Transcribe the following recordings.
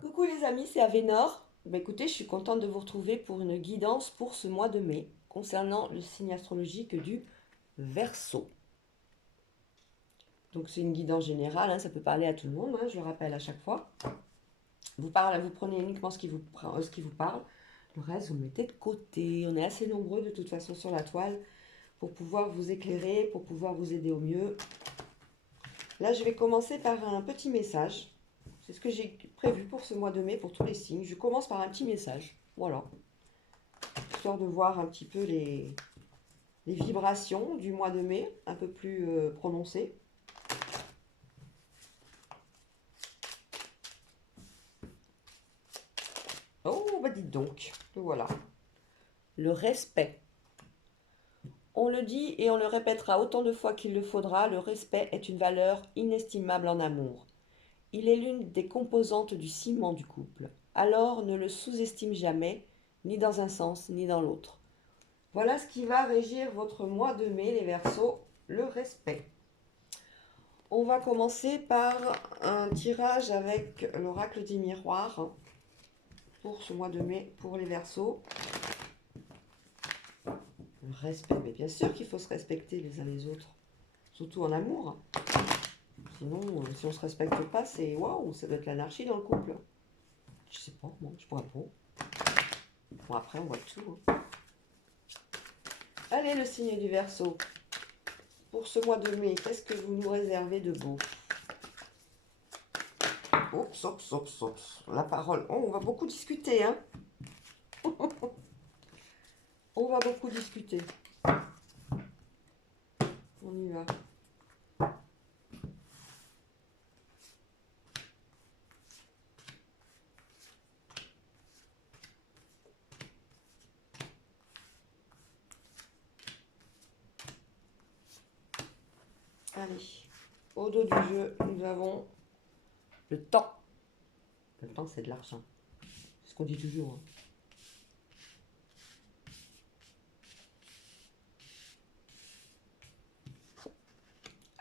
Coucou les amis, c'est Avénor. Écoutez, je suis contente de vous retrouver pour une guidance pour ce mois de mai concernant le signe astrologique du Verseau. Donc c'est une guidance générale, hein, ça peut parler à tout le monde, hein, je le rappelle à chaque fois. Vous prenez uniquement ce qui vous parle, le reste vous le mettez de côté. On est assez nombreux de toute façon sur la toile pour pouvoir vous éclairer, pour pouvoir vous aider au mieux. Là, je vais commencer par un petit message. C'est ce que j'ai prévu pour ce mois de mai pour tous les signes. Je commence par un petit message. Voilà. Histoire de voir un petit peu les vibrations du mois de mai, un peu plus prononcées. Oh, bah dites donc, le voilà. Le respect. On le dit et on le répétera autant de fois qu'il le faudra, le respect est une valeur inestimable en amour. Il est l'une des composantes du ciment du couple. Alors ne le sous-estime jamais, ni dans un sens, ni dans l'autre. Voilà ce qui va régir votre mois de mai, les Verseaux, le respect. On va commencer par un tirage avec l'oracle des miroirs pour ce mois de mai pour les Verseaux. Le respect, mais bien sûr qu'il faut se respecter les uns les autres, surtout en amour. Sinon, si on se respecte pas, c'est waouh, ça doit être l'anarchie dans le couple. Je sais pas, moi, je pourrais pas. Bon, après, on voit tout. Hein. Allez, le signe du Verseau. Pour ce mois de mai, qu'est-ce que vous nous réservez de beau? Oups, oups, oups, oups. La parole. Oh, on va beaucoup discuter, hein. On va beaucoup discuter. On y va. Allez. Au dos du jeu, nous avons le temps. Le temps, c'est de l'argent. C'est ce qu'on dit toujours. Hein.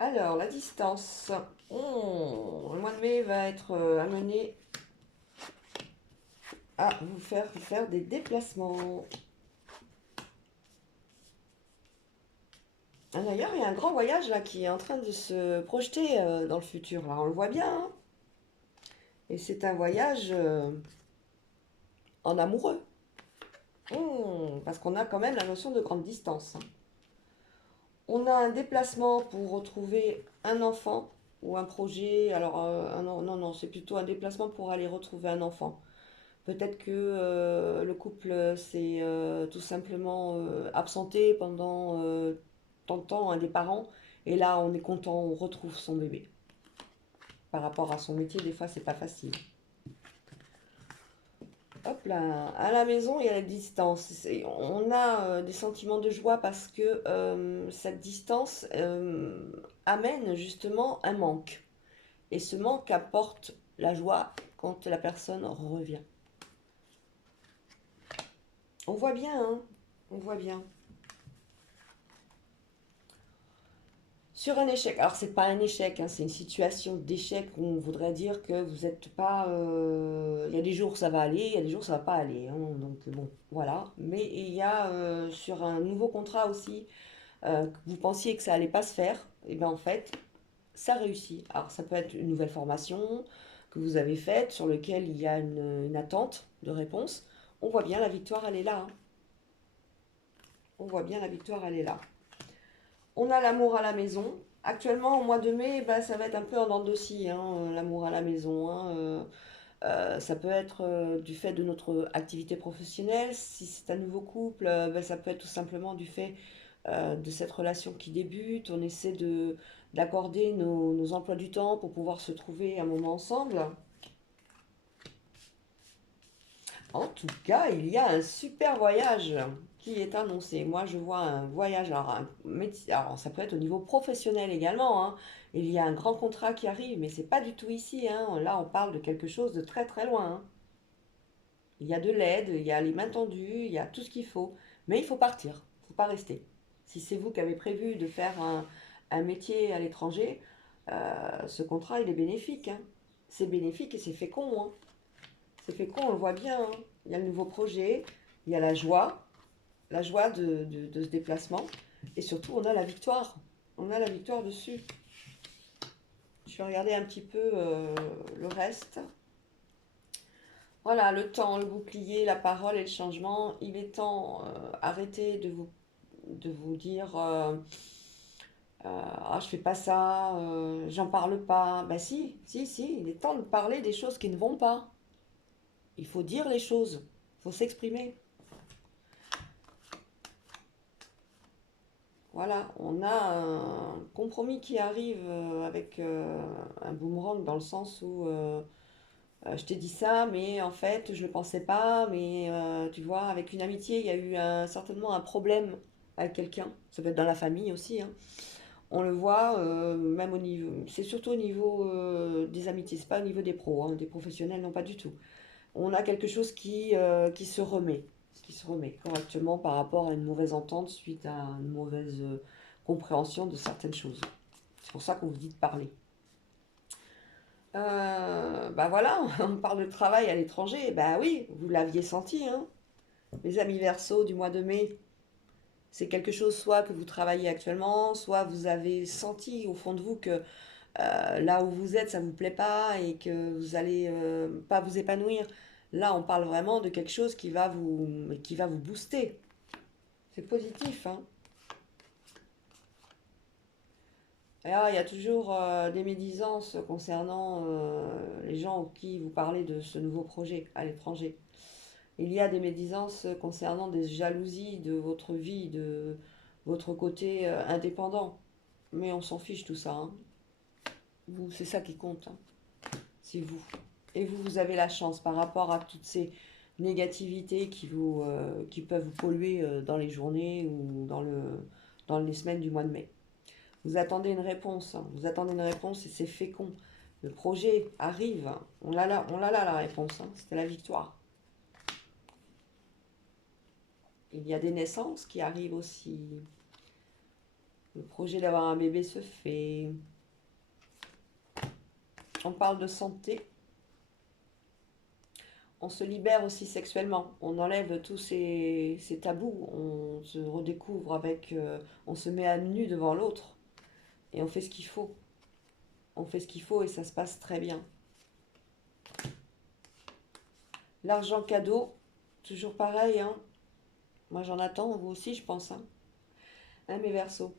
Alors, la distance. Le mois de mai va être amené à vous faire des déplacements. Ah, d'ailleurs, il y a un grand voyage là qui est en train de se projeter dans le futur. Là, on le voit bien. Hein. Et c'est un voyage en amoureux. Parce qu'on a quand même la notion de grande distance. Hein. On a un déplacement pour retrouver un enfant ou un projet. Alors, non, c'est plutôt un déplacement pour aller retrouver un enfant. Peut-être que le couple s'est tout simplement absenté pendant tant de temps, un des parents. Et là, on est content, on retrouve son bébé. Par rapport à son métier, des fois, c'est pas facile. Hop là, à la maison, il y a la distance. On a des sentiments de joie parce que cette distance amène justement un manque. Et ce manque apporte la joie quand la personne revient. On voit bien, hein? On voit bien. Sur un échec, alors c'est pas un échec, hein, c'est une situation d'échec où on voudrait dire que vous n'êtes pas. Il y a des jours ça va aller, il y a des jours ça va pas aller. Hein, donc bon, voilà. Mais il y a sur un nouveau contrat aussi, que vous pensiez que ça allait pas se faire, et bien en fait, ça réussit. Alors ça peut être une nouvelle formation que vous avez faite sur laquelle il y a une attente de réponse. On voit bien la victoire, elle est là. Hein. On voit bien la victoire, elle est là. On a l'amour à la maison. Actuellement, au mois de mai, bah, ça va être un peu en dents de scie, hein, l'amour à la maison. Hein, ça peut être du fait de notre activité professionnelle. Si c'est un nouveau couple, bah, ça peut être tout simplement du fait de cette relation qui débute. On essaie d'accorder nos emplois du temps pour pouvoir se trouver un moment ensemble. En tout cas, il y a un super voyage qui est annoncé. Moi, je vois un voyage, alors ça peut être au niveau professionnel également. Hein. Il y a un grand contrat qui arrive, mais c'est pas du tout ici. Hein. Là, on parle de quelque chose de très très loin. Hein. Il y a de l'aide, il y a les mains tendues, il y a tout ce qu'il faut. Mais il faut partir, il ne faut pas rester. Si c'est vous qui avez prévu de faire un métier à l'étranger, ce contrat, il est bénéfique. Hein. C'est bénéfique et c'est fécond. Hein. C'est fécond, on le voit bien, hein. Il y a le nouveau projet, il y a la joie de ce déplacement. Et surtout, on a la victoire. On a la victoire dessus. Je vais regarder un petit peu le reste. Voilà, le temps, le bouclier, la parole et le changement. Il est temps, arrêtez de vous dire ah, je fais pas ça, j'en parle pas. Ben si, si, si, il est temps de parler des choses qui ne vont pas. Il faut dire les choses, il faut s'exprimer. Voilà, on a un compromis qui arrive avec un boomerang dans le sens où je t'ai dit ça, mais en fait, je le pensais pas. Mais tu vois, avec une amitié, il y a eu certainement un problème avec quelqu'un. Ça peut être dans la famille aussi, hein. On le voit même au niveau, c'est surtout au niveau des amitiés, c'est pas au niveau des pros, hein, des professionnels, non pas du tout. On a quelque chose qui se remet correctement par rapport à une mauvaise entente suite à une mauvaise compréhension de certaines choses. C'est pour ça qu'on vous dit de parler. Bah voilà, on parle de travail à l'étranger. Bah oui, vous l'aviez senti, hein. Les amis Verseau du mois de mai, c'est quelque chose soit que vous travaillez actuellement, soit vous avez senti au fond de vous que là où vous êtes, ça vous plaît pas et que vous allez pas vous épanouir. Là, on parle vraiment de quelque chose qui va vous booster. C'est positif, hein. Et là, il y a toujours des médisances concernant les gens qui vous parlez de ce nouveau projet à l'étranger. Il y a des médisances concernant des jalousies de votre vie, de votre côté indépendant. Mais on s'en fiche tout ça, hein. Vous, c'est ça qui compte, hein. C'est vous. Et vous, vous avez la chance par rapport à toutes ces négativités qui peuvent vous polluer dans les journées ou dans les semaines du mois de mai. Vous attendez une réponse, hein. Vous attendez une réponse et c'est fécond. Le projet arrive, hein. On l'a là la réponse, hein. C'était la victoire. Il y a des naissances qui arrivent aussi. Le projet d'avoir un bébé se fait. On parle de santé. On se libère aussi sexuellement. On enlève tous ces tabous. On se redécouvre avec. On se met à nu devant l'autre. Et on fait ce qu'il faut. On fait ce qu'il faut et ça se passe très bien. L'argent cadeau, toujours pareil, hein. Moi j'en attends, vous aussi je pense, hein. Hein, mes Verseaux.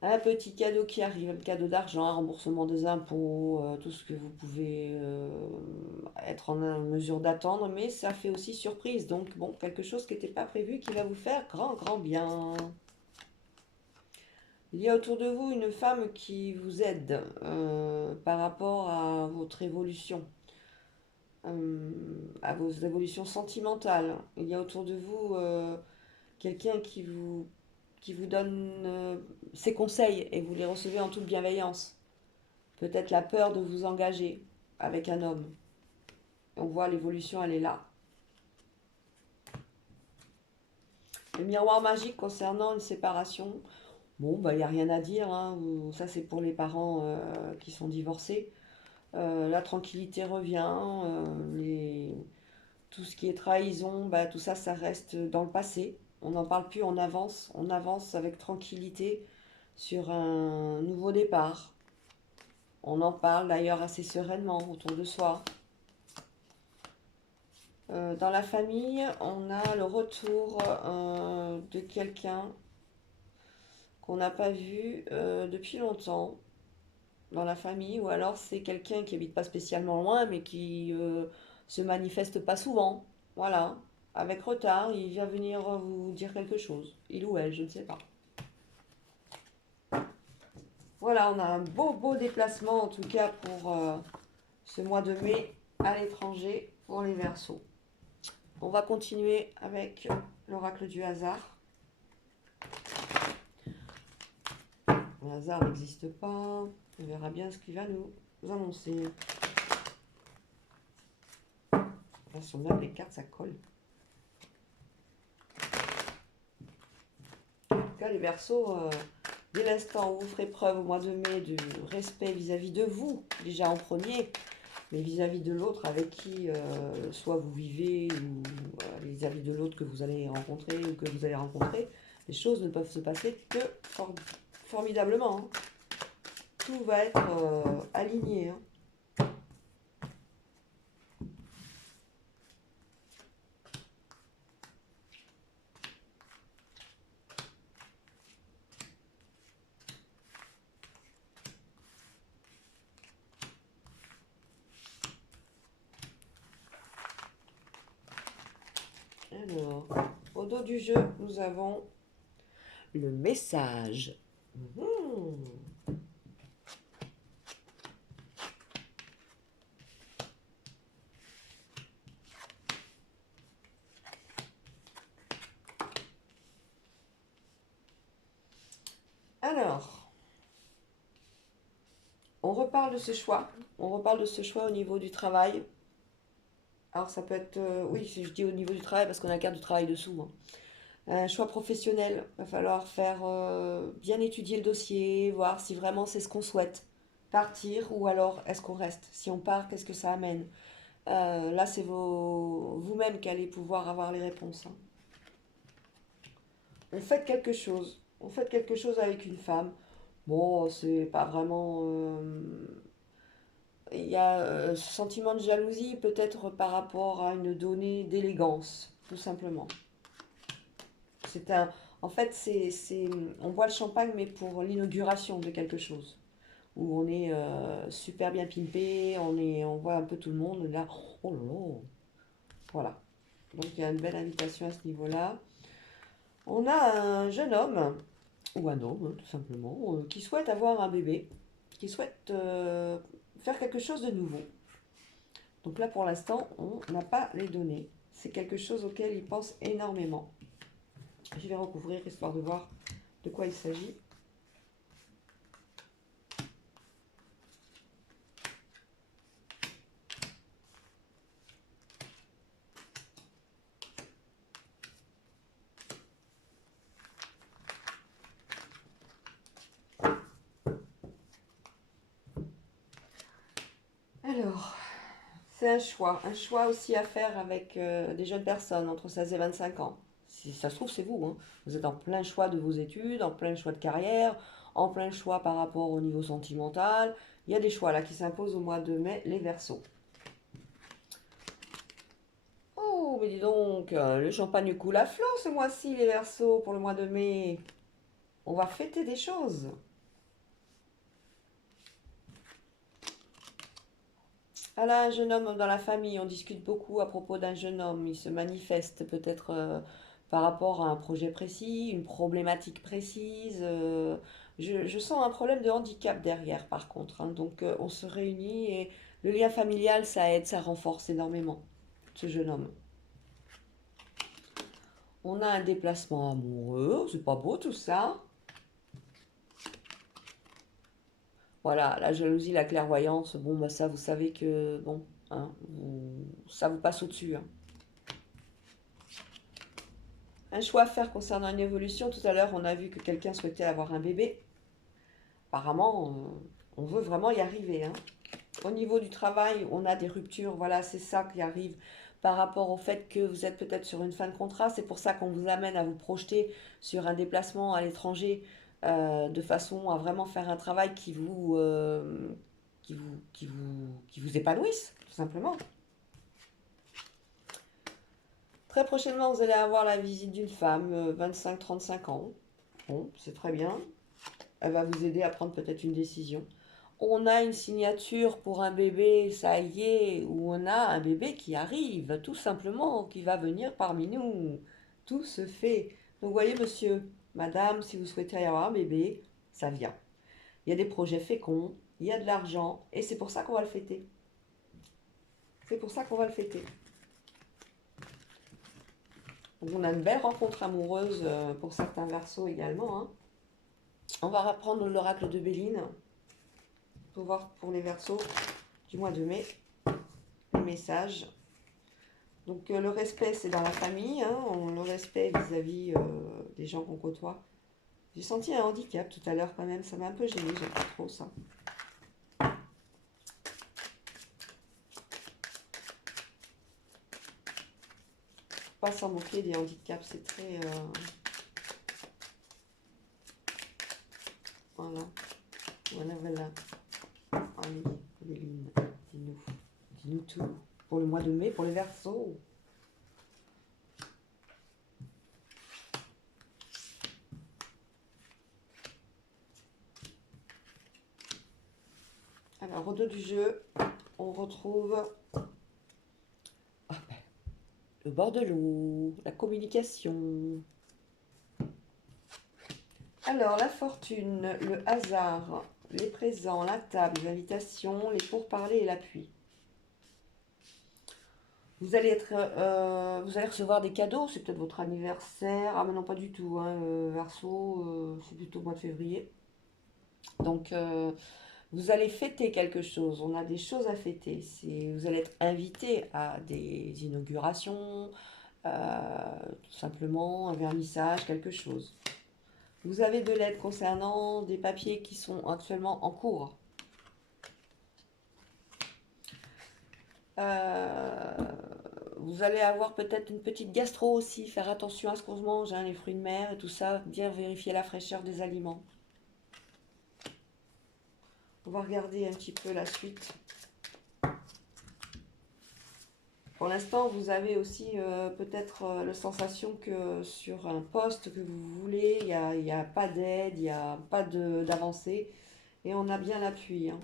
Un petit cadeau qui arrive, un cadeau d'argent, un remboursement des impôts, tout ce que vous pouvez être en mesure d'attendre, mais ça fait aussi surprise. Donc bon, quelque chose qui n'était pas prévu qui va vous faire grand, grand bien. Il y a autour de vous une femme qui vous aide par rapport à votre évolution, à vos évolutions sentimentales. Il y a autour de vous quelqu'un qui vous donne ses conseils et vous les recevez en toute bienveillance. Peut-être la peur de vous engager avec un homme. On voit l'évolution, elle est là. Le miroir magique concernant une séparation. Bon, bah, il n'y a rien à dire, hein. Ça, c'est pour les parents qui sont divorcés. La tranquillité revient. Tout ce qui est trahison, bah, tout ça, ça reste dans le passé. On n'en parle plus, on avance. On avance avec tranquillité sur un nouveau départ. On en parle d'ailleurs assez sereinement autour de soi. Dans la famille, on a le retour de quelqu'un qu'on n'a pas vu depuis longtemps dans la famille, ou alors c'est quelqu'un qui habite pas spécialement loin, mais qui se manifeste pas souvent. Voilà, avec retard, il vient venir vous dire quelque chose. Il ou elle, je ne sais pas. Voilà, on a un beau, beau déplacement en tout cas pour ce mois de mai à l'étranger pour les Verseaux. On va continuer avec l'oracle du hasard. Le hasard n'existe pas. On verra bien ce qu'il va nous annoncer. Là, si on lève les cartes, ça colle. En tout cas, les Verseaux, dès l'instant où vous ferez preuve au mois de mai du respect vis-à-vis de vous, déjà en premier, mais vis-à-vis de l'autre avec qui soit vous vivez ou vis-à-vis de l'autre que vous allez rencontrer ou que vous allez rencontrer, les choses ne peuvent se passer que formidablement, hein. Tout va être aligné, hein. Alors, au dos du jeu, nous avons le message. Mhm. Alors, on reparle de ce choix. On reparle de ce choix au niveau du travail. Alors, ça peut être, oui, si je dis au niveau du travail parce qu'on a la carte du travail dessous, hein. Un choix professionnel, il va falloir faire bien étudier le dossier, voir si vraiment c'est ce qu'on souhaite. Partir ou alors est-ce qu'on reste? Si on part, qu'est-ce que ça amène? Là, c'est vous-même qui allez pouvoir avoir les réponses, hein. On fait quelque chose. On fait quelque chose avec une femme. Bon, c'est pas vraiment. Il y a ce sentiment de jalousie, peut-être par rapport à une donnée d'élégance, tout simplement. C'est un, en fait, on boit le champagne, mais pour l'inauguration de quelque chose, où on est super bien pimpé, on voit un peu tout le monde, là, oh là là, voilà. Donc il y a une belle invitation à ce niveau-là. On a un jeune homme, ou un homme, hein, tout simplement, qui souhaite avoir un bébé, qui souhaite faire quelque chose de nouveau. Donc là, pour l'instant, on n'a pas les données. C'est quelque chose auquel il pense énormément. Je vais recouvrir histoire de voir de quoi il s'agit. Alors, c'est un choix aussi à faire avec des jeunes personnes entre 16 et 25 ans. Si ça se trouve, c'est vous, hein. Vous êtes en plein choix de vos études, en plein choix de carrière, en plein choix par rapport au niveau sentimental. Il y a des choix là qui s'imposent au mois de mai, les Verseaux. Oh, mais dis donc, le champagne coule à flot ce mois-ci, les Verseaux, pour le mois de mai. On va fêter des choses. Ah là, un jeune homme dans la famille, on discute beaucoup à propos d'un jeune homme. Il se manifeste peut-être par rapport à un projet précis, une problématique précise. Je sens un problème de handicap derrière, par contre, hein. Donc, on se réunit et le lien familial, ça aide, ça renforce énormément ce jeune homme. On a un déplacement amoureux, c'est pas beau tout ça. Voilà, la jalousie, la clairvoyance, bon, bah ça, vous savez que, bon, hein, ça vous passe au-dessus, hein. Un choix à faire concernant une évolution. Tout à l'heure, on a vu que quelqu'un souhaitait avoir un bébé. Apparemment, on veut vraiment y arriver, hein. Au niveau du travail, on a des ruptures. Voilà, c'est ça qui arrive par rapport au fait que vous êtes peut-être sur une fin de contrat. C'est pour ça qu'on vous amène à vous projeter sur un déplacement à l'étranger de façon à vraiment faire un travail qui vous épanouisse, tout simplement. Très prochainement, vous allez avoir la visite d'une femme, 25-35 ans. Bon, c'est très bien. Elle va vous aider à prendre peut-être une décision. On a une signature pour un bébé, ça y est, ou on a un bébé qui arrive, tout simplement, qui va venir parmi nous. Tout se fait. Donc, vous voyez, monsieur, madame, si vous souhaitez avoir un bébé, ça vient. Il y a des projets féconds, il y a de l'argent, et c'est pour ça qu'on va le fêter. C'est pour ça qu'on va le fêter. Donc, on a une belle rencontre amoureuse pour certains versos également, hein. On va reprendre l'oracle de Béline pour voir pour les versos du mois de mai, les messages. Donc le respect, c'est dans la famille, hein, le respect vis-à-vis des gens qu'on côtoie. J'ai senti un handicap tout à l'heure quand même, ça m'a un peu gêné, j'aime pas trop ça. Pas s'en moquer des handicaps, c'est très... Voilà, voilà, voilà. Allez, Léline, dis-nous. Dis-nous tout. Pour le mois de mai, pour les Verseaux. Alors, au dos du jeu, on retrouve le bord de l'eau, la communication. Alors, la fortune, le hasard, les présents, la table, les invitations, les pourparlers et l'appui. Vous allez recevoir des cadeaux, c'est peut-être votre anniversaire. Ah mais non, pas du tout, hein, Verseau, c'est plutôt le mois de février. Donc, vous allez fêter quelque chose, on a des choses à fêter. Vous allez être invité à des inaugurations, tout simplement un vernissage, quelque chose. Vous avez de l'aide concernant des papiers qui sont actuellement en cours. Euh, Vous allez avoir peut-être une petite gastro aussi, faire attention à ce qu'on se mange, hein, les fruits de mer et tout ça, bien vérifier la fraîcheur des aliments. On va regarder un petit peu la suite. Pour l'instant, vous avez aussi peut-être la sensation que sur un poste que vous voulez, il y a pas d'aide, il n'y a pas d'avancée, et on a bien l'appui, hein.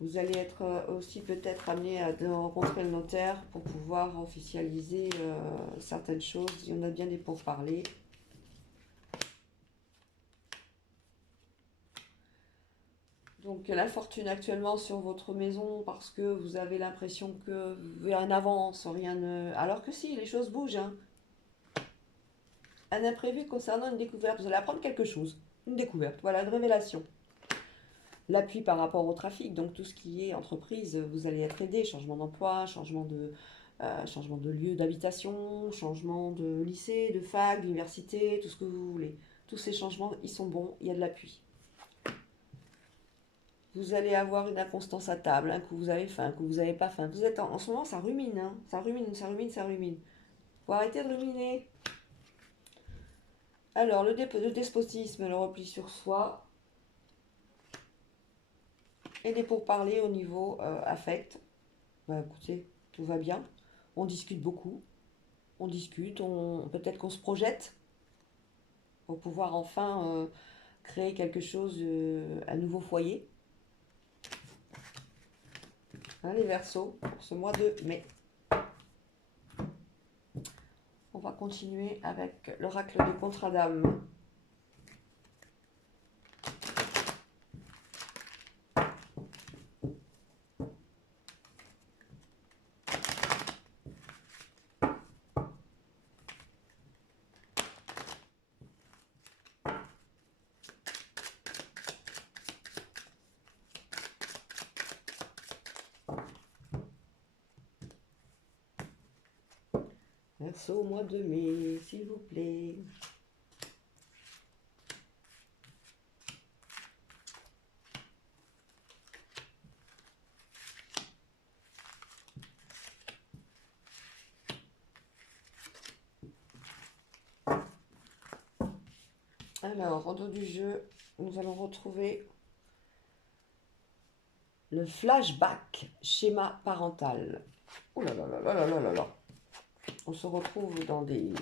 Vous allez être aussi peut-être amené à rencontrer le notaire pour pouvoir officialiser certaines choses. Il y en a bien des pourparlers. Donc la fortune actuellement sur votre maison parce que vous avez l'impression que rien n'avance, rien ne... Alors que si, les choses bougent, hein. Un imprévu concernant une découverte. Vous allez apprendre quelque chose. Une découverte, voilà, une révélation. L'appui par rapport au trafic, donc tout ce qui est entreprise, vous allez être aidé, changement d'emploi, changement de lieu d'habitation, changement de lycée, de fac, d'université, tout ce que vous voulez. Tous ces changements, ils sont bons, il y a de l'appui. Vous allez avoir une inconstance à table, un coup vous avez faim, un coup vous n'avez pas faim. Vous êtes en ce moment, ça rumine, hein. Ça rumine, ça rumine, ça rumine. Faut arrêter de ruminer. Alors, le despotisme, le repli sur soi, et des pourparlers au niveau affect. Bah écoutez, tout va bien. On discute beaucoup. On discute, peut-être qu'on se projette pour pouvoir enfin créer quelque chose, un nouveau foyer. Hein, les Verseaux, pour ce mois de mai. On va continuer avec l'oracle des contrats d'âme. Verseau au mois de mai, s'il vous plaît. Alors, en dos du jeu, nous allons retrouver le flashback schéma parental. Oh là là là là là là là là. On se retrouve dans des...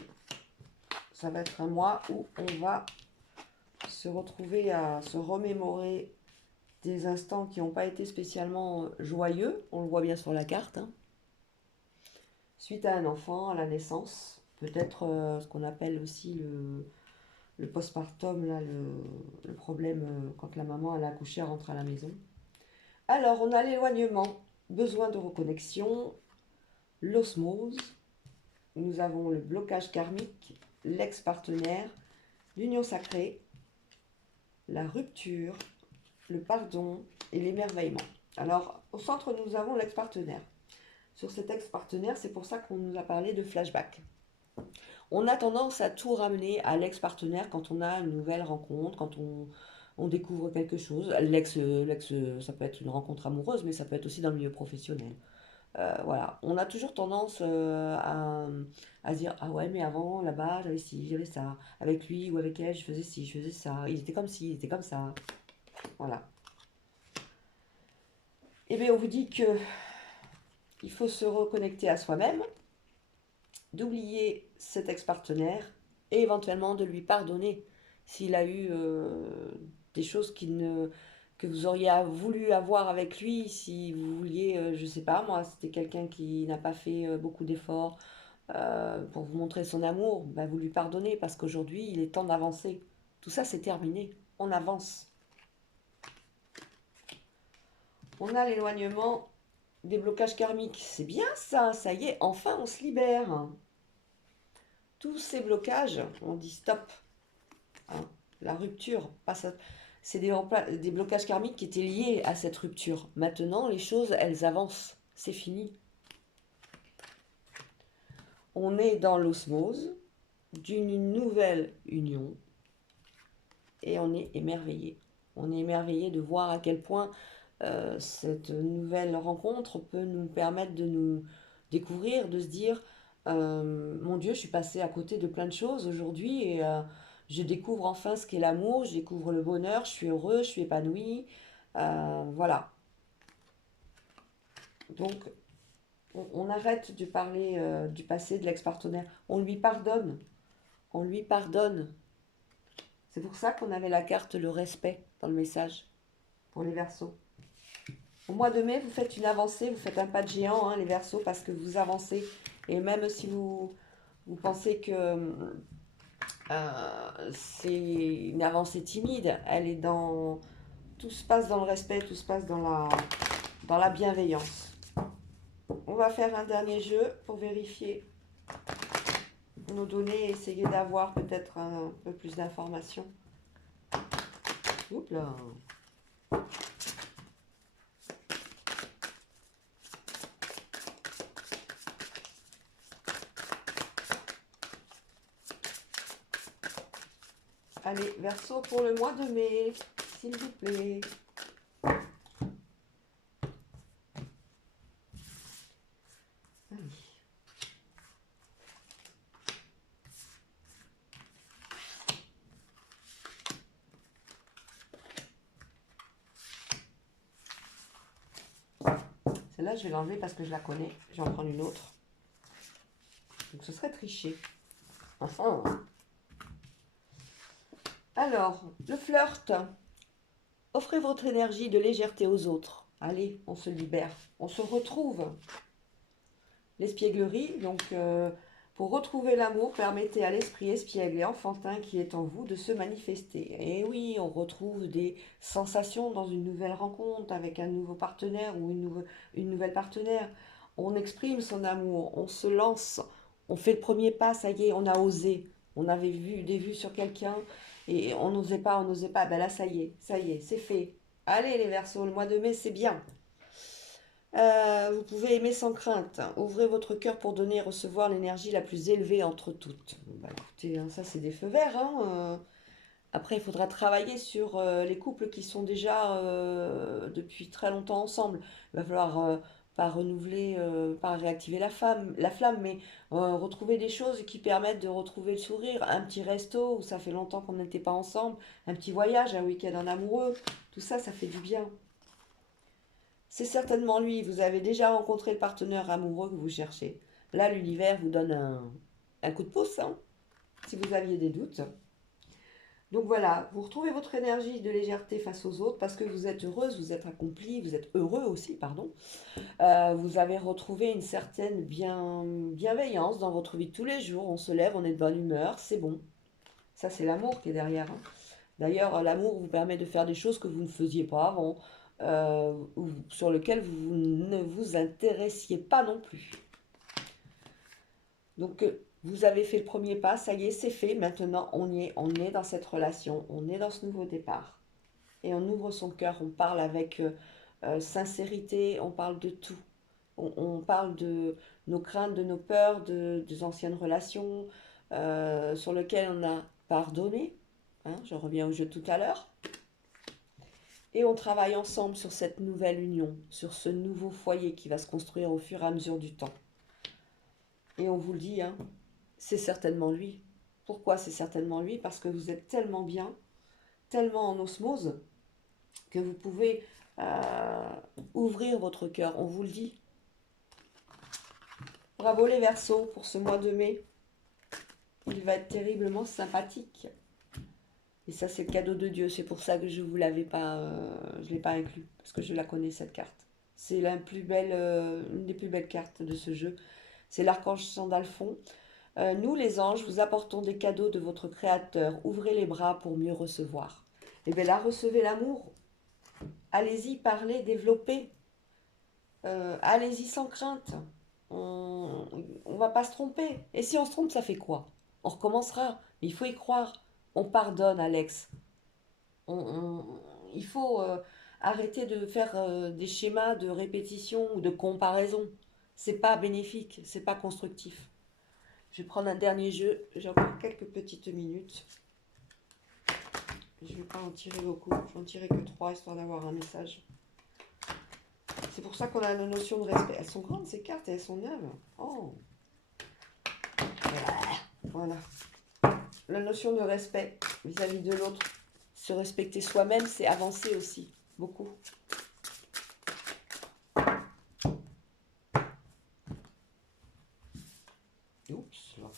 Ça va être un mois où on va se retrouver à se remémorer des instants qui n'ont pas été spécialement joyeux. On le voit bien sur la carte, hein. Suite à un enfant, à la naissance. Peut-être ce qu'on appelle aussi le postpartum, là, le problème quand la maman elle a accouché, elle rentre à la maison. Alors, on a l'éloignement, besoin de reconnexion, l'osmose, nous avons le blocage karmique, l'ex-partenaire, l'union sacrée, la rupture, le pardon et l'émerveillement. Alors, au centre, nous avons l'ex-partenaire. Sur cet ex-partenaire, c'est pour ça qu'on nous a parlé de flashback. On a tendance à tout ramener à l'ex-partenaire quand on a une nouvelle rencontre, quand on découvre quelque chose. L'ex, ça peut être une rencontre amoureuse, mais ça peut être aussi dans le milieu professionnel. Voilà, on a toujours tendance à se dire, ah ouais, mais avant, là-bas, j'avais ci, j'avais ça. Avec lui ou avec elle, je faisais ci, je faisais ça. Il était comme ci, il était comme ça. Voilà. Eh bien, on vous dit que il faut se reconnecter à soi-même, d'oublier cet ex-partenaire et éventuellement de lui pardonner s'il a eu des choses que vous auriez voulu avoir avec lui, si vous vouliez, je sais pas moi, c'était quelqu'un qui n'a pas fait beaucoup d'efforts pour vous montrer son amour, bah, vous lui pardonnez parce qu'aujourd'hui il est temps d'avancer. Tout ça c'est terminé, on avance. On a l'éloignement des blocages karmiques, c'est bien ça, ça y est, enfin on se libère. Tous ces blocages, on dit stop, hein, la rupture, c'est des blocages karmiques qui étaient liés à cette rupture. Maintenant, les choses, elles avancent, c'est fini. On est dans l'osmose d'une nouvelle union et on est émerveillé. On est émerveillé de voir à quel point cette nouvelle rencontre peut nous permettre de nous découvrir, de se dire mon Dieu, je suis passée à côté de plein de choses aujourd'hui et je découvre enfin ce qu'est l'amour, je découvre le bonheur, je suis heureux, je suis épanoui. Voilà. Donc, on arrête de parler du passé, de l'ex-partenaire. On lui pardonne. On lui pardonne. C'est pour ça qu'on avait la carte le respect dans le message pour les Verseaux. Au mois de mai, vous faites une avancée, vous faites un pas de géant, hein, les Verseaux, parce que vous avancez. Et même si vous pensez que c'est une avancée timide, elle est dans... Tout se passe dans le respect, tout se passe dans la bienveillance. On va faire un dernier jeu pour vérifier nos données et essayer d'avoir peut-être un peu plus d'informations. Oups là. Allez, Verseau pour le mois de mai, s'il vous plaît. Allez. Celle-là, je vais l'enlever parce que je la connais. Je vais en prendre une autre. Donc ce serait tricher. Enfin. Alors, le flirt. Offrez votre énergie de légèreté aux autres. Allez, on se libère. On se retrouve. L'espièglerie, donc pour retrouver l'amour, permettez à l'esprit espiègle et enfantin qui est en vous de se manifester. Et oui, on retrouve des sensations dans une nouvelle rencontre avec un nouveau partenaire ou une nouvelle partenaire. On exprime son amour, on se lance, on fait le premier pas, ça y est, on a osé. On avait vu des vues sur quelqu'un et on n'osait pas, on n'osait pas. Ben là, ça y est, c'est fait. Allez les Verseaux, le mois de mai, c'est bien. Vous pouvez aimer sans crainte. Ouvrez votre cœur pour donner et recevoir l'énergie la plus élevée entre toutes. Bon, bah, écoutez, hein, ça c'est des feux verts, hein. Après, il faudra travailler sur les couples qui sont déjà depuis très longtemps ensemble. Il va falloir pas renouveler, pas réactiver la flamme, mais retrouver des choses qui permettent de retrouver le sourire. Un petit resto où ça fait longtemps qu'on n'était pas ensemble, un petit voyage, un week-end en amoureux. Tout ça, ça fait du bien. C'est certainement lui. Vous avez déjà rencontré le partenaire amoureux que vous cherchez. Là, l'univers vous donne un coup de pouce, hein, si vous aviez des doutes. Donc voilà, vous retrouvez votre énergie de légèreté face aux autres parce que vous êtes heureuse, vous êtes accomplie, vous êtes heureux aussi, pardon. Vous avez retrouvé une certaine bienveillance dans votre vie de tous les jours. On se lève, on est de bonne humeur, c'est bon. Ça, c'est l'amour qui est derrière, hein. D'ailleurs, l'amour vous permet de faire des choses que vous ne faisiez pas avant, ou sur lesquelles vous ne vous intéressiez pas non plus. Donc, vous avez fait le premier pas, ça y est, c'est fait. Maintenant, on est dans cette relation, on est dans ce nouveau départ. Et on ouvre son cœur, on parle avec sincérité, on parle de tout. On parle de nos craintes, de nos peurs, des anciennes relations sur lesquelles on a pardonné. Hein, je reviens au jeu de tout à l'heure. Et on travaille ensemble sur cette nouvelle union, sur ce nouveau foyer qui va se construire au fur et à mesure du temps. Et on vous le dit, hein, c'est certainement lui. Pourquoi c'est certainement lui? Parce que vous êtes tellement bien, tellement en osmose, que vous pouvez ouvrir votre cœur. On vous le dit. Bravo les Verseaux pour ce mois de mai. Il va être terriblement sympathique. Et ça, c'est le cadeau de Dieu. C'est pour ça que je vous l'avais pas, je l'ai pas inclus parce que je la connais cette carte. C'est la plus belle, une des plus belles cartes de ce jeu. C'est l'archange Sandalphon. Nous, les anges, vous apportons des cadeaux de votre Créateur. Ouvrez les bras pour mieux recevoir. Et bien là, recevez l'amour. Allez-y, parlez, développez. Allez-y sans crainte. On va pas se tromper. Et si on se trompe, ça fait quoi? On recommencera. Mais il faut y croire. On pardonne, Alex. Il faut arrêter de faire des schémas de répétition ou de comparaison. C'est pas bénéfique, c'est pas constructif. Je vais prendre un dernier jeu. J'ai encore quelques petites minutes. Je vais pas en tirer beaucoup. Je vais en tirer que 3 histoire d'avoir un message. C'est pour ça qu'on a la notion de respect. Elles sont grandes ces cartes et elles sont neuves. Oh. Voilà. La notion de respect vis-à-vis de l'autre. Se respecter soi-même, c'est avancer aussi. Beaucoup. Oups. Là.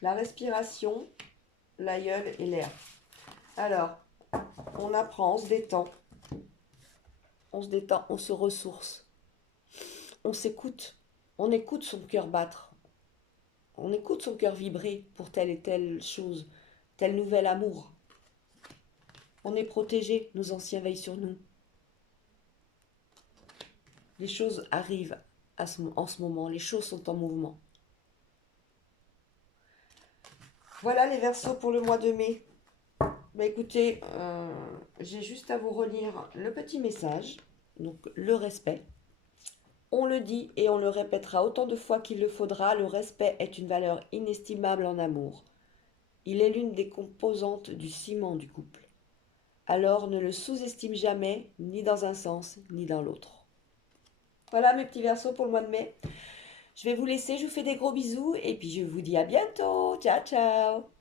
La respiration, l'aïeul et l'air. Alors, on apprend, on se détend. On se détend, on se ressource. On s'écoute. On écoute son cœur battre. On écoute son cœur vibrer pour telle et telle chose, tel nouvel amour. On est protégé, nos anciens veillent sur nous. Les choses arrivent en ce moment, les choses sont en mouvement. Voilà les Verseaux pour le mois de mai. Bah écoutez, j'ai juste à vous relire le petit message, donc le respect. On le dit et on le répétera autant de fois qu'il le faudra, le respect est une valeur inestimable en amour. Il est l'une des composantes du ciment du couple. Alors ne le sous-estime jamais, ni dans un sens, ni dans l'autre. Voilà mes petits Verseaux pour le mois de mai. Je vais vous laisser, je vous fais des gros bisous et puis je vous dis à bientôt. Ciao, ciao!